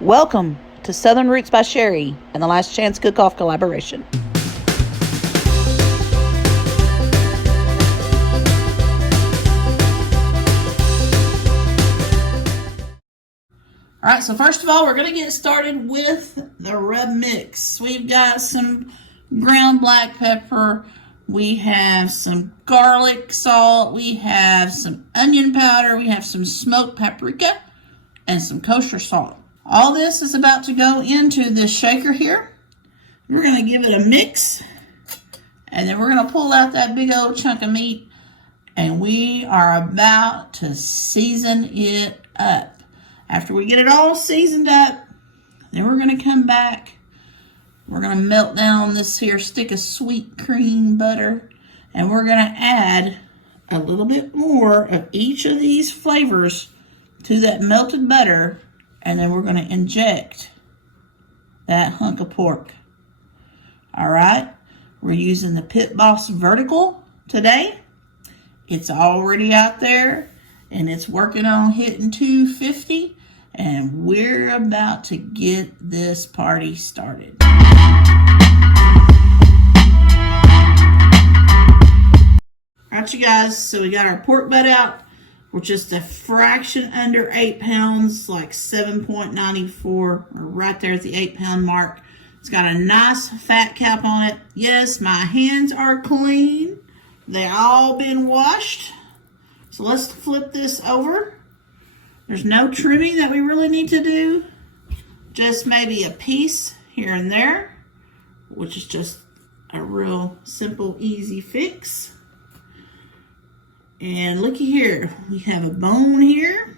Welcome to Southern Roots by Sherry and the Last Chance Cook-Off collaboration. All right, so first of all, we're going to get started with the rub mix. We've got some ground black pepper. We have some garlic salt. We have some onion powder. We have some smoked paprika and some kosher salt. All this is about to go into this shaker here. We're going to give it a mix, and then we're going to pull out that big old chunk of meat, and we are about to season it up. After we get it all seasoned up, then we're going to come back. We're going to melt down this here stick of sweet cream butter, and we're going to add a little bit more of each of these flavors to that melted butter, and then we're going to inject that hunk of pork. All right, we're using the Pit Boss Vertical today. It's already out there, and it's working on hitting 250, and we're about to get this party started. All right, you guys, so we got our pork butt out. We're just a fraction under 8 pounds, like 7.94, or right there at the 8 pound mark. It's got a nice fat cap on it. Yes, my hands are clean. They all been washed. So let's flip this over. There's no trimming that we really need to do. Just maybe a piece here and there, which is just a real simple, easy fix. And looky here, we have a bone here.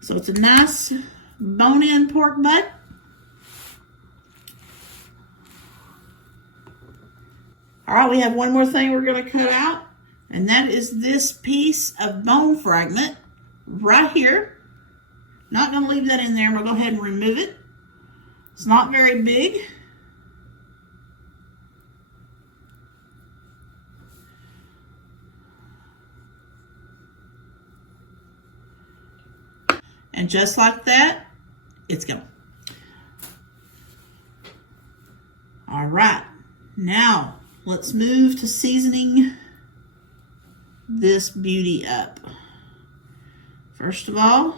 So it's a nice bone-in pork butt. All right, we have one more thing we're going to cut out, and that is this piece of bone fragment right here. Not going to leave that in there. I'm going to go ahead and remove it. It's not very big. And just like that, it's gone. All right, now let's move to seasoning this beauty up. First of all,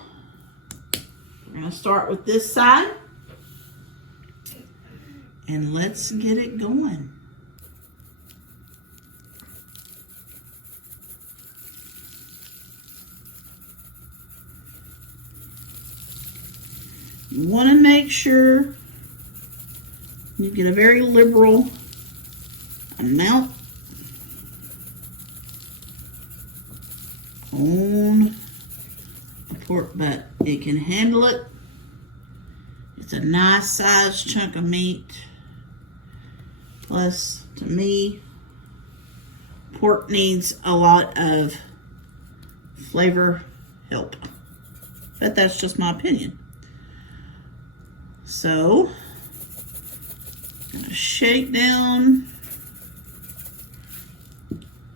we're going to start with this side, and let's get it going. You want to make sure you get a very liberal amount on a pork butt. It can handle it. It's a nice sized chunk of meat. Plus, to me, pork needs a lot of flavor help. But that's just my opinion. So, I'm going to shake down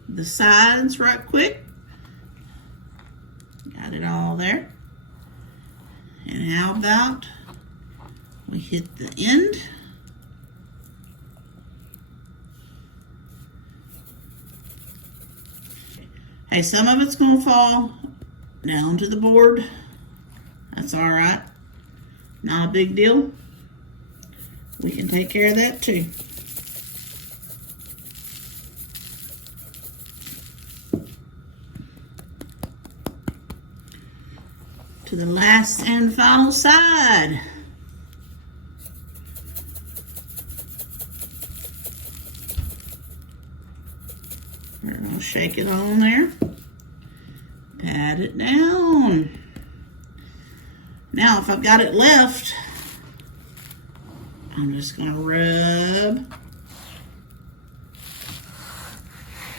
the sides right quick. Got it all there. And how about we hit the end? Hey, some of it's going to fall down to the board. That's all right. Not a big deal. We can take care of that too. To the last and final side. We're going to shake it on there. Pat it down. Now, if I've got it left, I'm just going to rub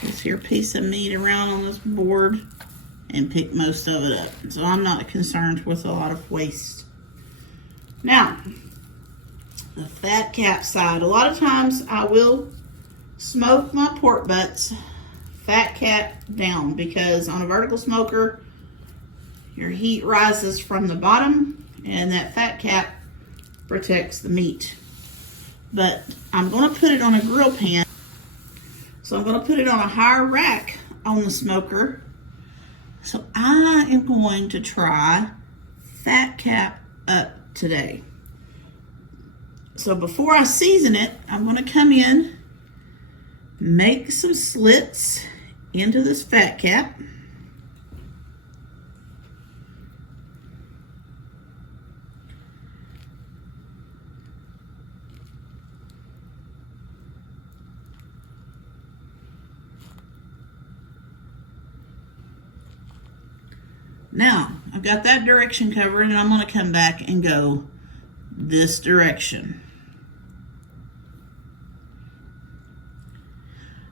this here piece of meat around on this board and pick most of it up. So I'm not concerned with a lot of waste. Now, the fat cap side. A lot of times I will smoke my pork butts fat cap down, because on a vertical smoker, your heat rises from the bottom, and that fat cap protects the meat. But I'm going to put it on a grill pan. So I'm going to put it on a higher rack on the smoker. So I am going to try fat cap up today. So before I season it, I'm going to come in, make some slits into this fat cap. Now, I've got that direction covered, and I'm going to come back and go this direction.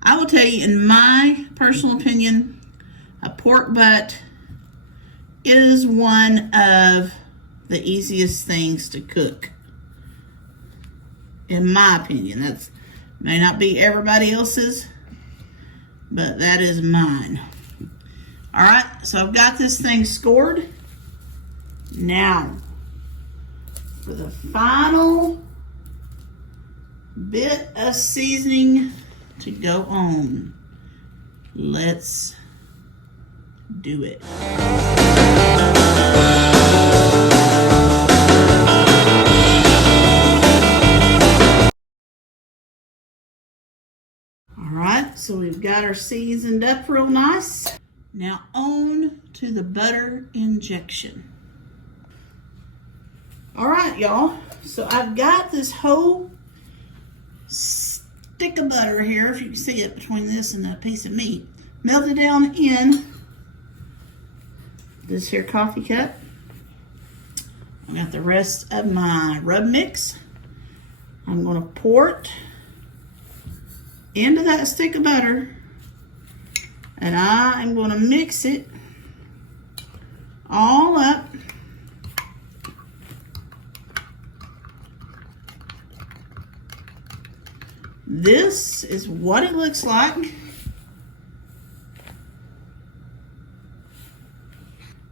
I will tell you, in my personal opinion, a pork butt is one of the easiest things to cook. In my opinion, that may not be everybody else's, but that is mine. All right, so I've got this thing scored. Now, for the final bit of seasoning to go on, let's do it. All right, so we've got our seasoned up real nice. Now on to the butter injection. All right, y'all. So I've got this whole stick of butter here, if you can see it between this and a piece of meat, melted down in this here coffee cup. I got the rest of my rub mix. I'm going to pour it into that stick of butter, and I am going to mix it all up. This is what it looks like.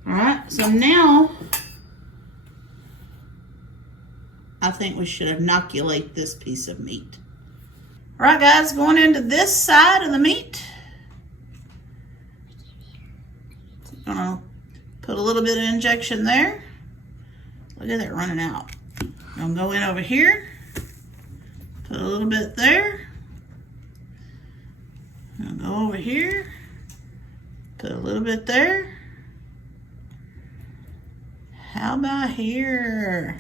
All right, so now I think we should inoculate this piece of meat. All right, guys, going into this side of the meat. Gonna put a little bit of injection there. Look at that running out. I'm gonna go in over here. Put a little bit there. I'll go over here. Put a little bit there. How about here?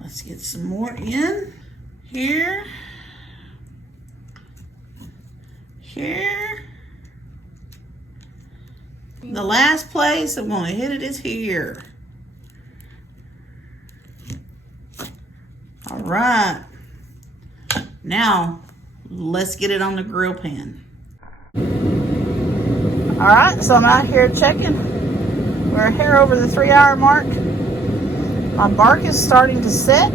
Let's get some more in. Here. Here. The last place I'm going to hit it is here. All right. Now, let's get it on the grill pan. All right, so I'm out here checking. We're here over the 3-hour mark. My bark is starting to set.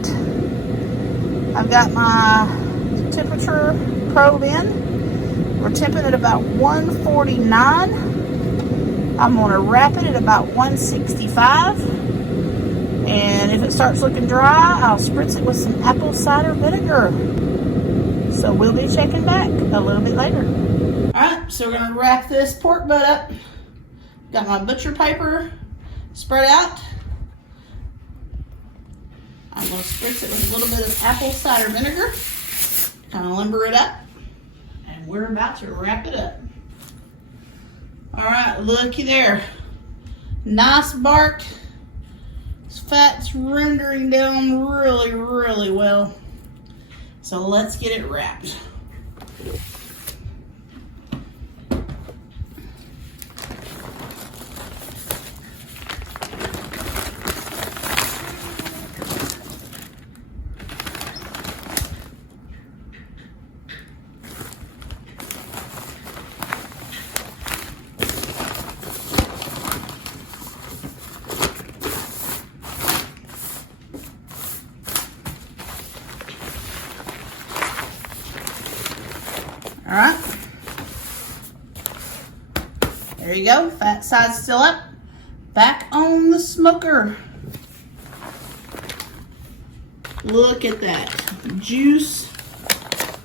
I've got my temperature probe in. We're temping at about 149. I'm gonna wrap it at about 165. And if it starts looking dry, I'll spritz it with some apple cider vinegar. So we'll be checking back a little bit later. All right, so we're gonna wrap this pork butt up. Got my butcher paper spread out. I'm gonna spritz it with a little bit of apple cider vinegar, kind of limber it up, and we're about to wrap it up. All right, looky there. Nice bark. This fat's rendering down really, really well. So let's get it wrapped. There you go, fat side still up. Back on the smoker. Look at that juice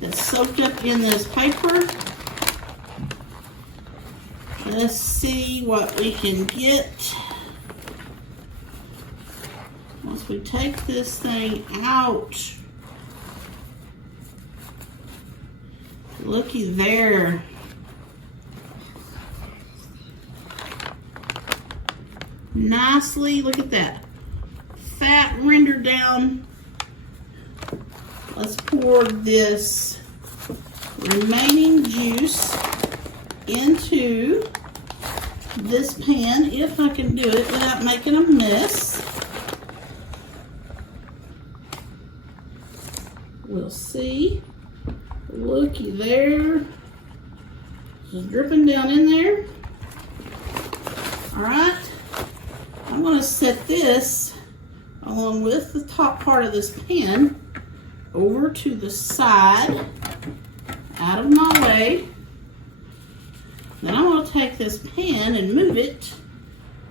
that's soaked up in this paper. Let's see what we can get. Once we take this thing out. Looky there. Nicely, look at that. Fat rendered down. Let's pour this remaining juice into this pan, if I can do it without making a mess. We'll see. Looky there. Just dripping down in there. All right. I'm going to set this along with the top part of this pan over to the side, out of my way. Then I'm going to take this pan and move it,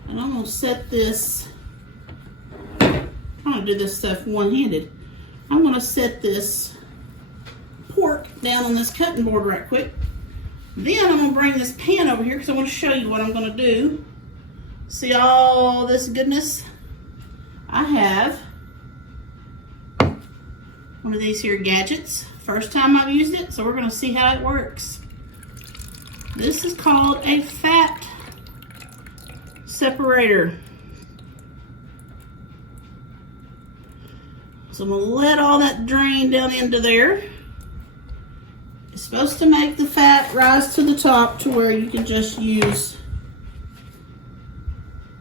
and I'm going to set this, I'm going to do this stuff one-handed. I'm going to set this pork down on this cutting board right quick. Then I'm going to bring this pan over here because I want to show you what I'm going to do. See all this goodness? I have one of these here gadgets. First time I've used it, so we're going to see how it works. This is called a fat separator. So I'm going to let all that drain down into there. It's supposed to make the fat rise to the top to where you can just use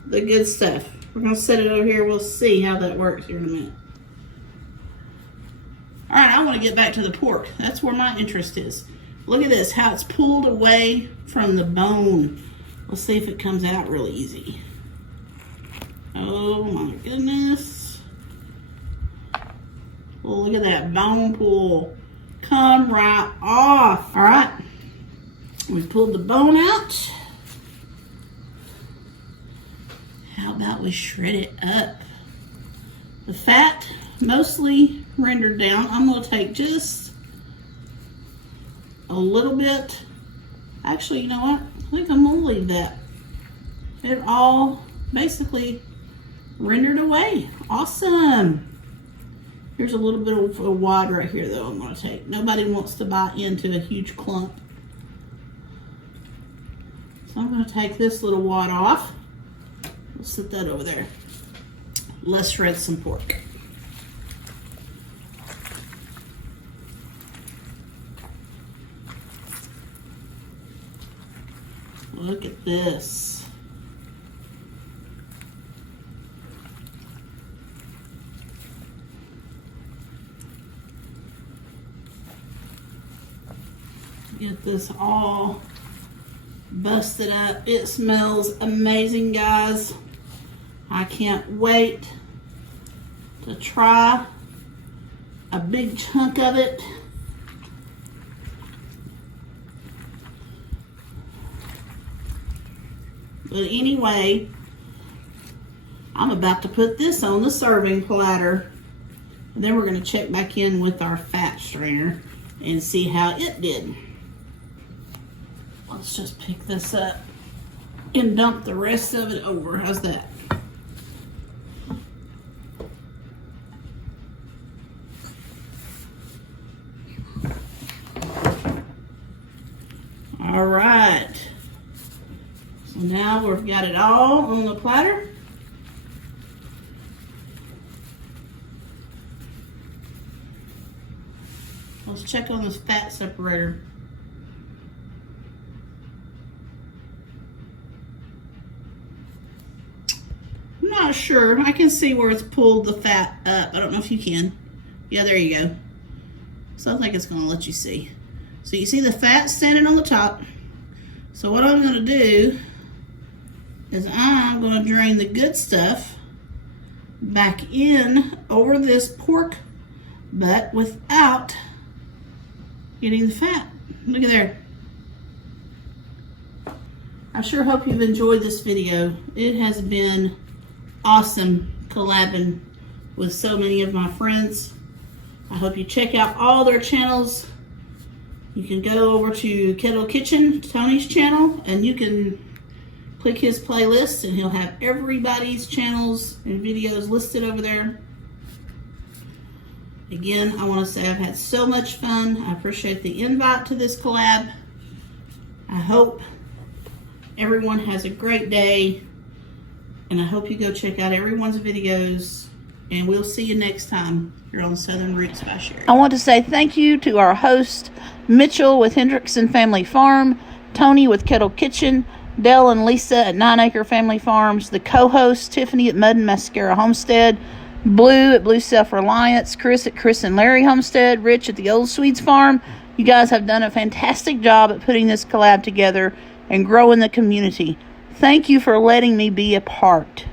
the good stuff. We're going to set it over here. We'll see how that works here in a minute. All right, I want to get back to the pork. That's where my interest is. Look at this, how it's pulled away from the bone. Let's see if it comes out real easy. Oh my goodness. Well, look at that bone pull. Come right off. All right, we pulled the bone out. How about we shred it up? The fat, mostly rendered down. I'm going to take just a little bit. Actually, you know what? I think I'm going to leave that. It all basically rendered away. Awesome. Here's a little bit of a wad right here, though, I'm going to take. Nobody wants to bite into a huge clump. So I'm going to take this little wad off. We'll set that over there. Let's shred some pork. Look at this. Get this all busted up. It smells amazing, guys. I can't wait to try a big chunk of it. But anyway, I'm about to put this on the serving platter. And then we're going to check back in with our fat strainer and see how it did. Let's just pick this up and dump the rest of it over. How's that? All right. So now we've got it all on the platter. Let's check on this fat separator. I'm not sure. I can see where it's pulled the fat up. I don't know if you can. Yeah, there you go. So I think it's going to let you see. So you see the fat standing on the top. So what I'm going to do is I'm going to drain the good stuff back in over this pork butt without getting the fat. Look at there. I sure hope you've enjoyed this video. It has been awesome collabing with so many of my friends. I hope you check out all their channels. You can go over to Kettle Kitchen, Tony's channel, and you can click his playlist and he'll have everybody's channels and videos listed over there. Again, I want to say I've had so much fun. I appreciate the invite to this collab. I hope everyone has a great day, and I hope you go check out everyone's videos, and we'll see you next time here on Southern Roots by Sherry. I want to say thank you to our host, Mitchell with Hendrickson Family Farm, Tony with Kettle Kitchen, Dell and Lisa at 9 Acre Family Farms, the co-host, Tiffany at Mud and Mascara Homestead, Bloo at Blue Self Reliance, Chris at Chris and Larry Homestead, Rich at the Old Swedes Farm. You guys have done a fantastic job at putting this collab together and growing the community. Thank you for letting me be a part.